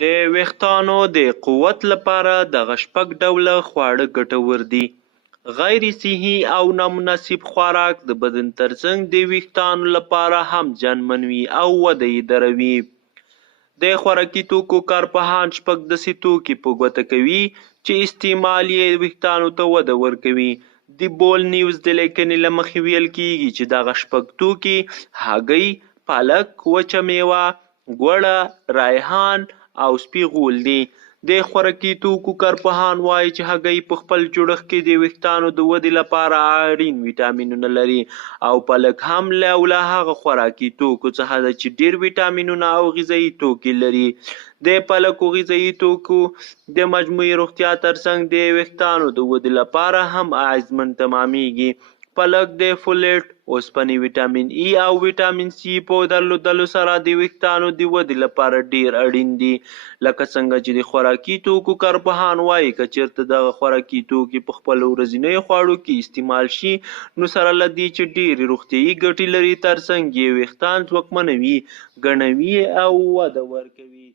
د ویښتانو د قوت لپاره دغه شپږ ډوله خواړه ګټور دي. غیر صحي او نامناسب خوراک د بدن ترڅنګ د ویښتانو لپاره هم زیانمن وي او وده یې دروي. د خوراکي توکو کارپوهان شپږ داسې توکي په ګوته کوي چې استعمال یې ویښتانو ته وده ورکوي. د بول نیوز د لیکنې له مخې ویل کیږي چې دغه شپږ توکي هګۍ، پالک، وچه میوه، ګوړه، ریحان او سپي غول دي. د خوراکي توکو کارپوهان وایي چې هګۍ په خپل جوړښت کې د ویښتانو د ودې لپاره اړین ویټامینونه لري او پالک هم له هغه خوراکي توکو څخه ده چې ډېر ویټامینونه او غذایي توکي لري. د پالکو غذایي توکو د مجموعي روغتیا ترڅنګ د ویښتانو د ودې لپاره هم اغېزمن تمامیږي. پالک د فولیټ، اوسپنې، ویټامین ای او ویټامین سی په درلودلو سره د ویښتانو د ودې لپاره ډېر اړین دي. لکه څنګه چې د خوراکي توکو کارپوهان وایي که چېرته دغه خوراکي توکي په خپلو ورځنیو خواړو کې استعمال شي نو سره له دې چې ډېرې روغتیایي ګټې لري ترڅنګ یې ویښتان ځواکمنوي، ګڼوي او وده ورکوي.